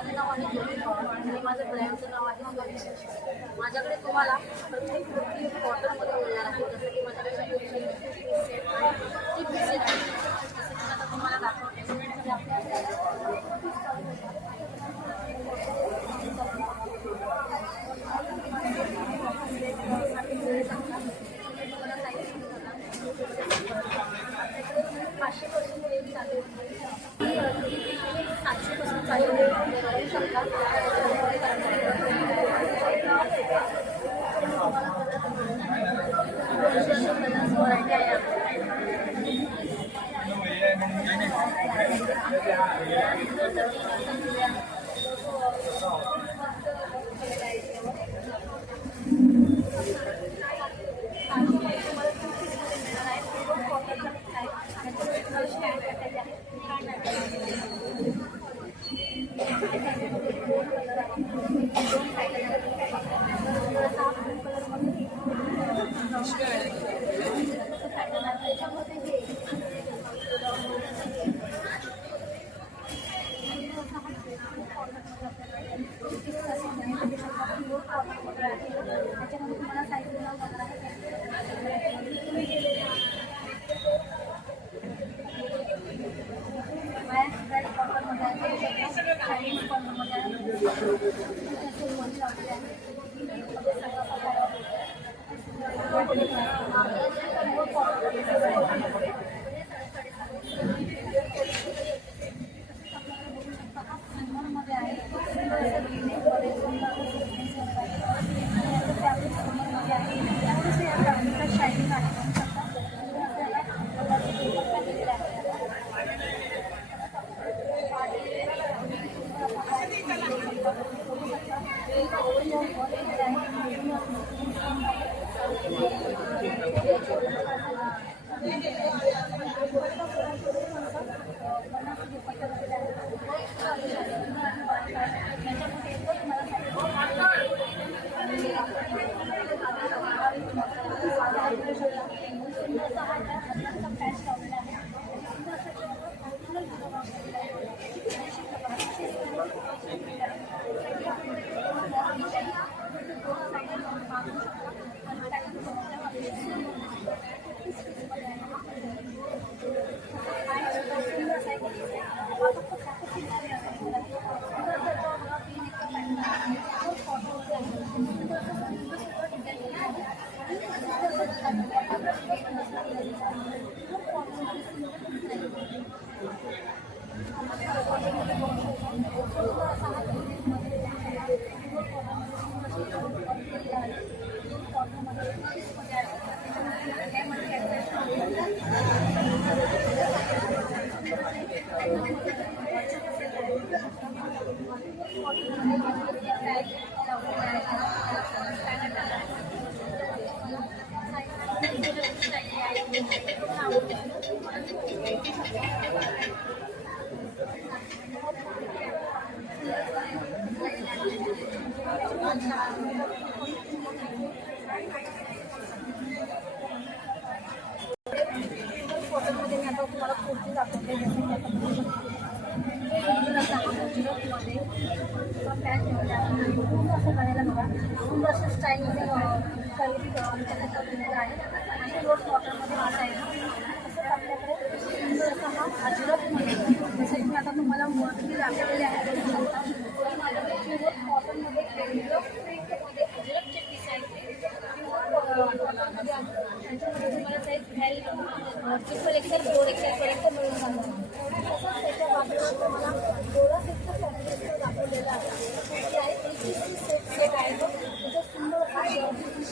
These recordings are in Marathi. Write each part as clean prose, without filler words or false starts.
माझं नाव आहे ज्योती पवार आणि माझं ब्रँडचं नाव आहे स्वदेश. माझ्याकडे तुम्हाला प्रत्येक कुर्ती कॉटनमध्ये मिळणार आहे. जसं की माझ्याकडे सेट आणि ती पीसेट आहे. जसं की आता तुम्हाला दाखवते म्हणजे आपल्या स्टाईलमध्ये खरेदी आमच्याकडे आहे आणि रोड वॉटरमध्ये माझा आहे तसंच आपल्याकडे सुंदर असा हा अजरकमध्ये जसं की आता तुम्हाला वरती दाखवलेले आहे माझ्याकडे प्युअर कॉटनमध्ये प्रिंटमध्ये अजरकचे पीस आहेत त्याच्यामध्ये तुम्हाला साईज एल ट्रिपल एक्सेल 4 एक्सेलपर्यंत मिळून जाणार. तसंच त्याच्या बाजूला तुम्हाला डोळा सेटचं फॅब्रिक दाखवलेलं आहे ते आहे सेट आहे त्याचा सुंदर असा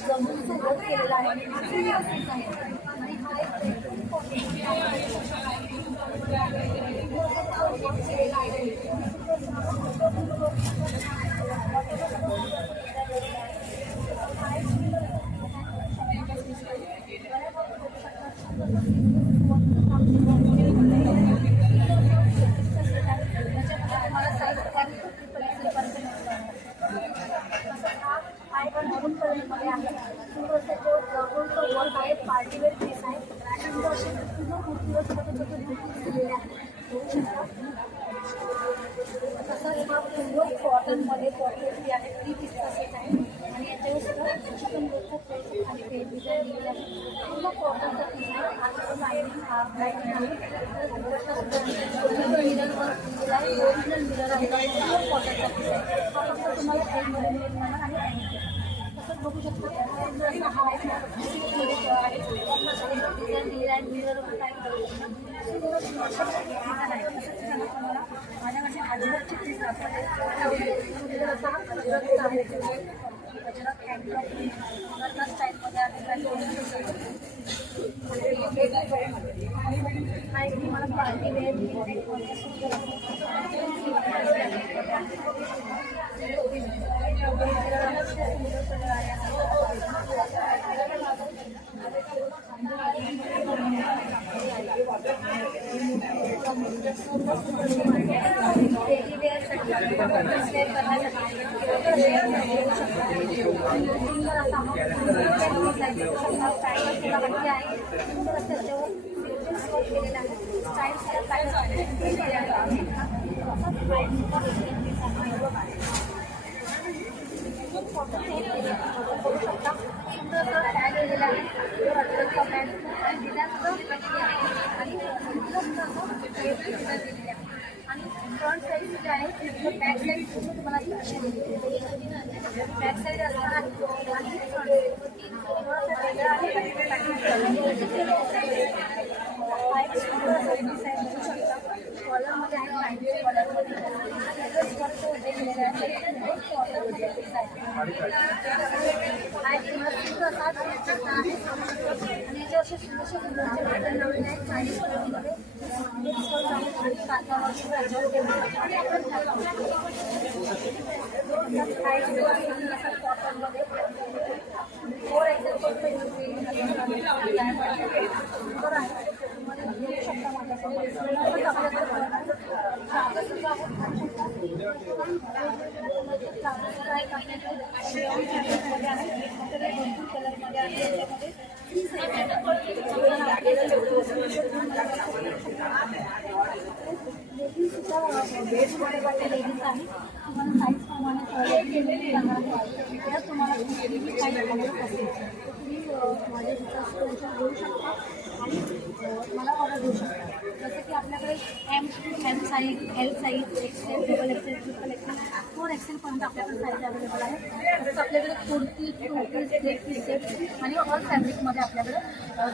जमूनचा वर्क केलेला आहे आणि हा एक कॉटनमध्ये कॉटनची आहे 3 पीसचा सेट आहे आणि याच्यावर सुद्धा चिकन बोलतात आणि ते डिझाईन दिलेली आहे. पूर्ण कॉटनचा पीस आहे. आतमध्ये लाईनिंग ब्लॅक मिररवर दिलेला आहे. ओरिजिनल मिरर आहे. प्युअर कॉटनचा पीस आहे. हा फक्त तुम्हाला साईजमध्ये मिळणार आणि पॅन्ट तसंच बघू शकता. हा आहे डिझाईन दिलेला आहे. मिररवर काय करू शकता. माझ्याकडे अजरकची पीस दाखवले. असा हा अजरकचा आहे. अजरक हँडवर्क स्टाईलमध्ये आहे. हा एक तुम्हाला पार्टी वेअर आणि फ्रंट साईड जे आहे बॅक साईड तुम्हाला बॅक साईड असणार आहे आणि फ्रंट थोडंसं वेगळं आहे. कॉलरमध्ये आहे कॉलरमध्ये आणि याच्यावर बॅटन लावलेले आहेत. चायनीज पद्धतीमध्ये कॉटनमध्ये 4 एक्सेल घेऊ शकता. कलरमध्ये आहे. लेगिन्स सुद्धा बेसमध्ये लेगिन्स आहे. तुम्हाला साईज प्रमाणे तुम्हाला कुठलीही साईज आवडत असेल तर तुम्ही माझ्या स्क्रीनशॉट घेऊ शकता आणि मला ऑर्डर देऊ शकता. जसं की आपल्याकडे M size, L size, XL, double XL, triple XL, 4 एक्सेलपर्यंत आपल्याकडे साईज अवेलेबल आहे. तसं आपल्याकडे kurti, tops, three piece set आणि ऑल फॅब्रिकमध्ये आपल्याकडे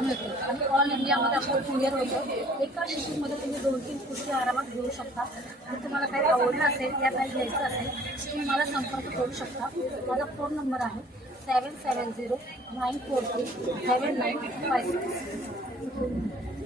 मिळतो आणि ऑल इंडियामध्ये आपलं कुरिअर होतं. एका शिपिंगमध्ये तुम्ही 2-3 कुर्ती आरामात घेऊ शकता. आणि तुम्हाला काही आवडलं असेल या काही घ्यायचं असेल तुम्ही मला संपर्क करू शकता. माझा फोन नंबर आहे 770-943-7956.